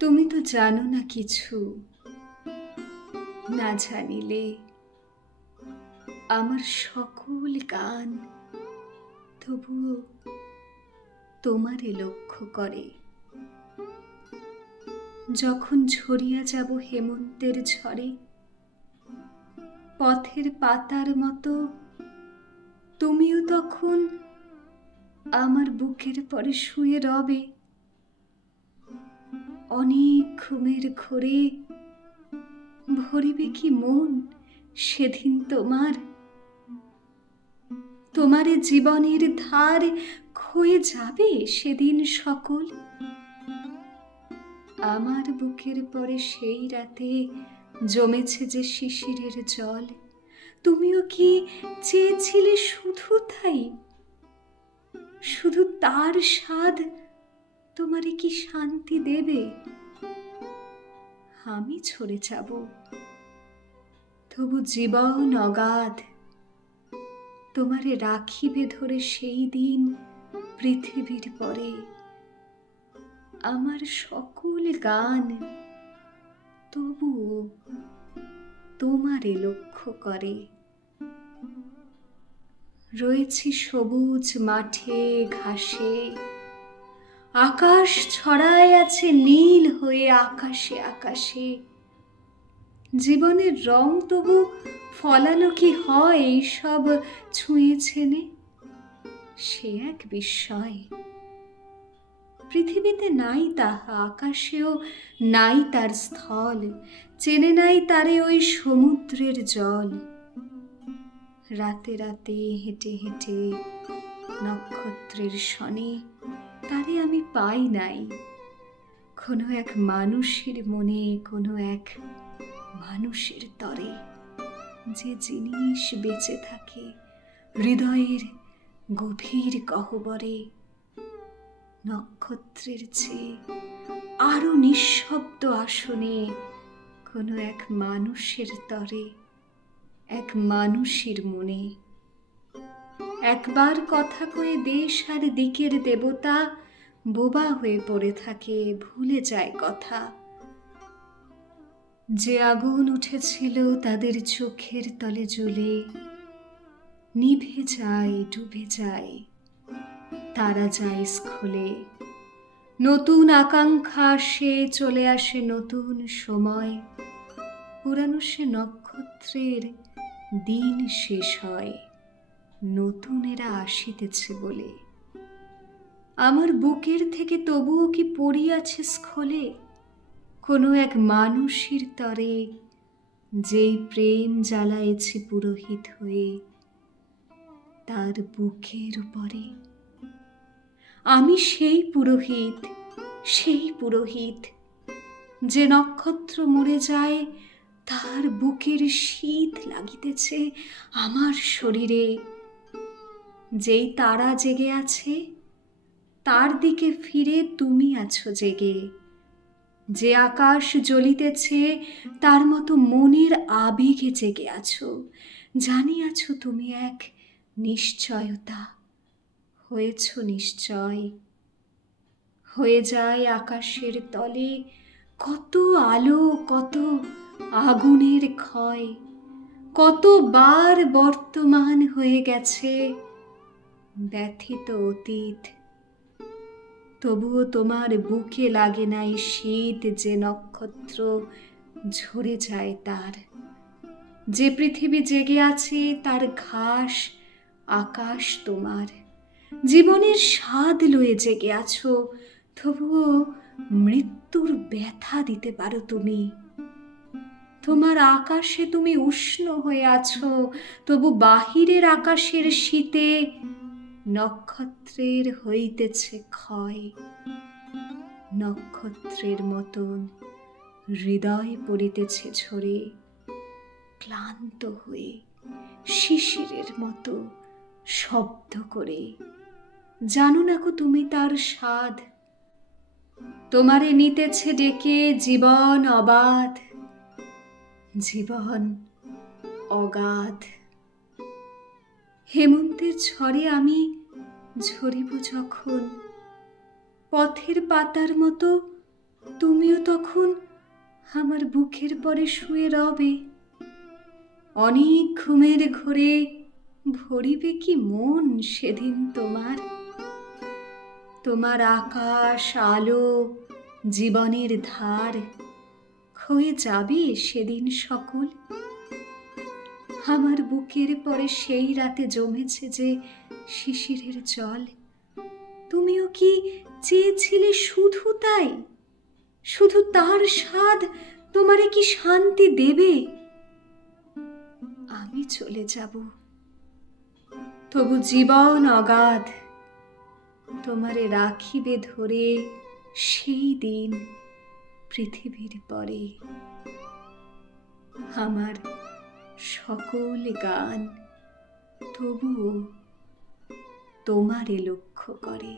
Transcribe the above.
তুমি তো জানো না কিছু, না জানিলে আমার সকল গান তবুও তোমারে লক্ষ্য করে। যখন ঝরিয়া যাব হেমন্তের ঝড়ে, পথের পাতার মতো তুমিও তখন আমার বুকের পরে শুয়ে রবে। অনেক ঘুমের ঘোরে ভরিবে কি মন সেদিন তোমার। তোমারে জীবনের ধার ক্ষয়ে যাবে সেদিন সকল। আমার বুকের পরে সেই রাতে জমেছে যে শিশিরের জল, তুমিও কি চেয়েছিলে শুধু তাই? শুধু তার স্বাদ তোমারে কি শান্তি দেবে? আমি ঝরে যাব, তবু জীবন অগাধ তোমারে রাখিবে ধরে সেই দিন পৃথিবীর পরে। আমার সকল গান তবুও তোমারে লক্ষ্য করে। রয়েছি সবুজ মাঠে ঘাসে, আকাশ ছড়ায় আছে নীল হয়ে আকাশে আকাশে। জীবনের রং তবু ফলানো কি হয় সব ছুঁয়েছেনে? সে এক বিস্ময়। পৃথিবীতে নাই তাহা, আকাশেও নাই তার স্থল, চেনে নাই তারে ওই সমুদ্রের জল। রাতে রাতে হেঁটে হেঁটে নক্ষত্রের শনে তারে আমি পাই নাই। কোনো এক মানুষের মনে, কোনো এক মানুষের তরে যে জিনিস বেঁচে থাকে হৃদয়ের গভীর গহ্বরে, নক্ষত্রের চেয়ে আরো নিঃশব্দ আসনে কোনো এক মানুষের তরে, এক মানুষের মনে। একবার কথা কয়ে দেশ আর দিকের দেবতা বোবা হয়ে পড়ে থাকে, ভুলে যায় কথা। যে আগুন উঠেছিল তাদের চোখের তলে জ্বলে নিভে যায়, ডুবে যায়, তারা যায় স্খলে। নতুন আকাঙ্ক্ষা আসে, চলে আসে নতুন সময়, পুরানো সে নক্ষত্রের দিন শেষ হয়, নতুনেরা আসিতেছে বলে। আমার বুকের থেকে তবুও কি পড়িয়াছে স্খলে কোনো এক মানুষের তরে, যেই প্রেম জ্বালায়েছে পুরোহিত হয়ে তার বুকের উপরে। আমি সেই পুরোহিত, সেই পুরোহিত যে নক্ষত্র মরে যায় তার বুকের শীত লাগিতেছে আমার শরীরে। যেই তারা জেগে আছে তার দিকে ফিরে তুমি আছো জেগে। যে আকাশ জ্বলিতেছে তার মতো মনের আবেগে জেগে আছো। জানি আছো তুমি এক নিশ্চয়তা, হয়েছ নিশ্চয়। হয়ে যায় আকাশের তলে কত আলো, কত আগুনের ক্ষয়, কতবার বর্তমান হয়ে গেছে ব্যথিত অতীত। তবুও তোমার বুকে লাগে নাই শীত, যে নক্ষত্র ঝরে যায় তার। যে পৃথিবী জেগে আছে তার ঘাস আকাশ তোমার। জীবনের স্বাদ লয়ে জেগে আছো, তবুও মৃত্যুর ব্যথা দিতে পারো তুমি। তোমার আকাশে তুমি উষ্ণ হয়ে আছো, তবু বাহিরের আকাশের শীতে নক্ষত্রের হইতেছে ক্ষয়। নক্ষত্রের মতন হৃদয় পড়িতেছে ঝরে, ক্লান্ত হয়ে শিশিরের মতো শব্দ করে। জানো না গো তুমি তার স্বাদ, তোমারে নিতেছে ডেকে জীবন অবাধ, জীবন অগাধ। হেমন্তের ঝড়ে আমি ঝরিব যখন, পথের পাতার মতো তুমিও তখন আমার বুকের পরে শুয়ে রবে। অনেক ঘুমের ঘোরে ভরিবে কি মন সেদিন তোমার। তোমার আকাশ আলো জীবনের ধার ক্ষয়ে যাবে সেদিন সকল। আমার বুকের পরে সেই রাতে জমেছে যে শিশিরের জল, তুমিও কি চেয়েছিলে শুধু তাই? শুধু তার স্বাদ তোমারে কি শান্তি দেবে? আমি চলে যাব, তবু জীবন অগাধ তোমারে রাখিবে ধরে সেই দিন পৃথিবীর পরে। আমার সকল গান তবুও তোমারে লক্ষ্য করে।